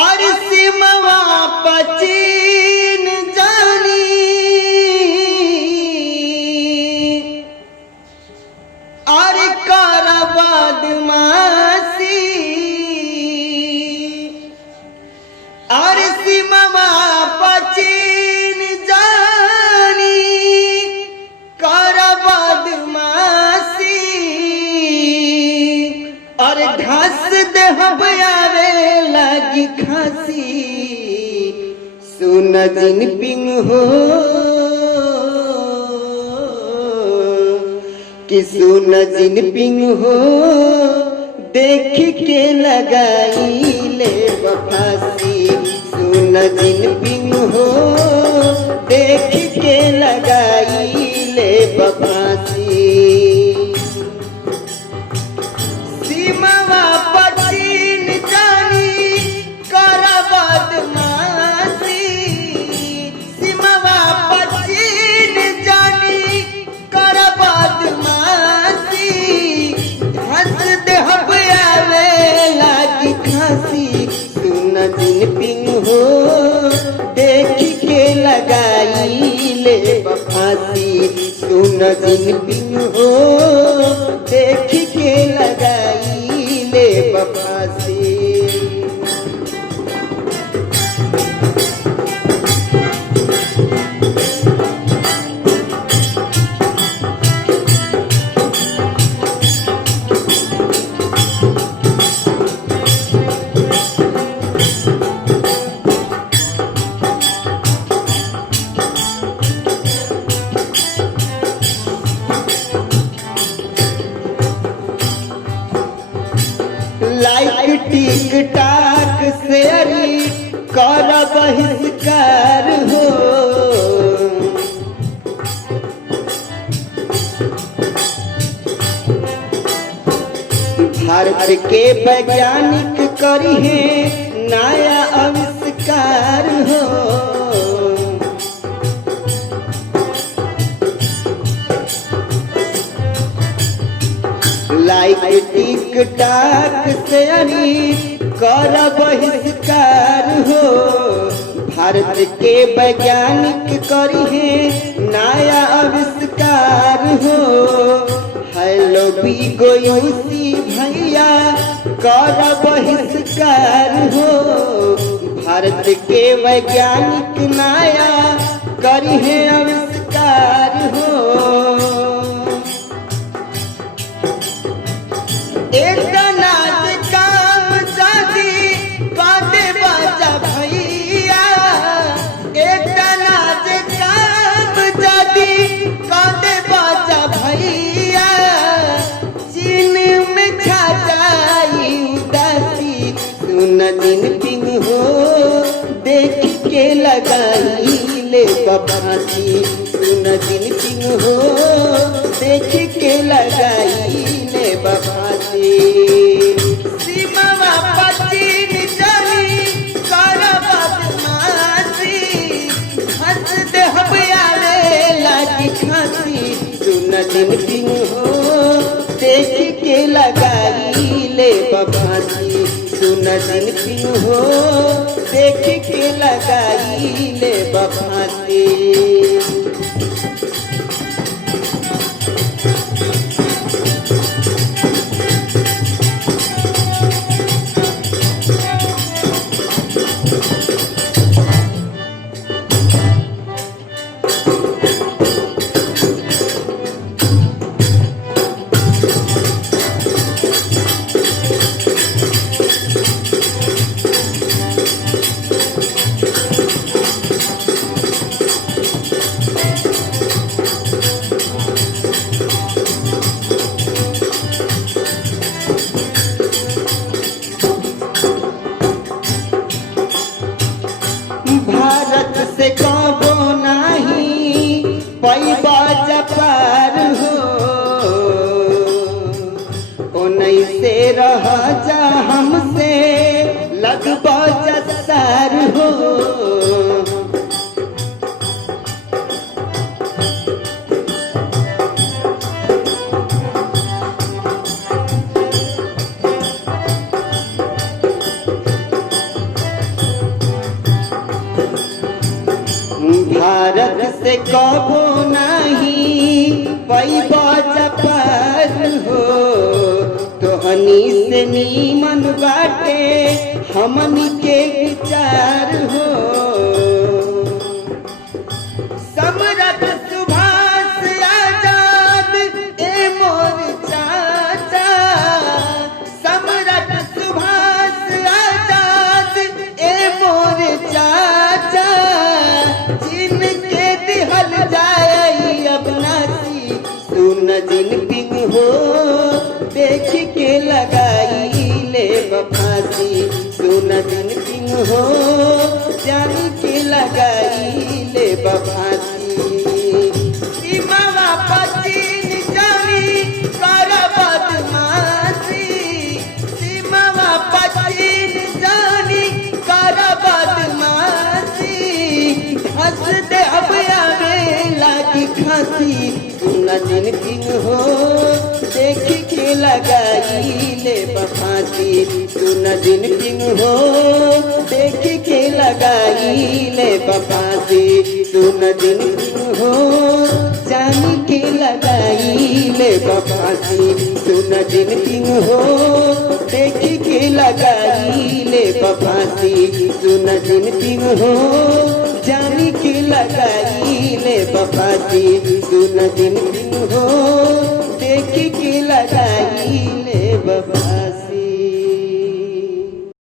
और सिमवा पचीन जानी और कर बदमाशी और सिमवा पचीन जानी कर बदमाशी और घास देहब आवे लगी खांसी सुन जिनपिंग हो कि सुन जिनपिंग हो देख के लगाई ले फांसी सुन जिनपिंग हो देख के लगाई ले फांसी सीमावा पचीन जानी कर बदमाशी सीमावा पचीन जानी कर बदमाशी हंस देहब आवे लागी खांसी सुन जिनपिंग हो देख के लगाई ले फांसी सुन जिनपिंग हो देख के लगाई ले फांसी लाइक टिक टाक शेयर कर बहिष्कार हो भारत के वैज्ञानिक करी है नया आविष्कार हो लाइक टिक टाक शेयर कर बहिष्कार हो भारत के वैज्ञानिक करी है नया आविष्कार हो हेलो बिगोयूसी भैया कर बहिष्कार हो भारत के वैज्ञानिक नया करी है आविष्कार हो एक नाच काम जादी काटे बाजा भैया एक नाच काम जादी काटे बाजा भैया चीन में छा जाई उदासी सुन जिनपिंग हो देख के लगाई ले फांसी सुन जिनपिंग हो देख के लगाई ले फांसी सीमावा पचीन जानी कर बदमाशी हंस देहब आवे लागी खांसी सुन जिनपिंग हो देख के लगाई ले फांसी सुन जिनपिंग हो देख के लगाई ले फांसी भारत से कबो नहीं पैबा जपार हो। तोहनी से नीमन बाटे हमनी के विचार हो। सम्राट सुभाष आजाद ए मोर चाचा, सम्राट सुभाष आजाद ए मोर चाचा, जिनके दिहल जाए अबनासी सुन जिनपिंग हो। देख के लगाई ले फांसी सुन जिनपिंग हो। जान के लगाई ले फांसी। सीमावा पचीन जानी कर बदमाशी, सीमावा पचीन जानी कर बदमाशी। हंस दे अब आवे लागी खांसी सुन जिनपिंग हो। देख के लगाई ले फांसी सुन जिनपिंग हो। देख के लगाई ले फांसी सुन जिनपिंग हो। जान के लगाई ले फांसी सुन जिनपिंग हो। देख के लगाई ले फांसी सुन जिनपिंग हो। जान के लगाई ले फांसी सुन जिनपिंग हो। देख के लगाई ले बाबा।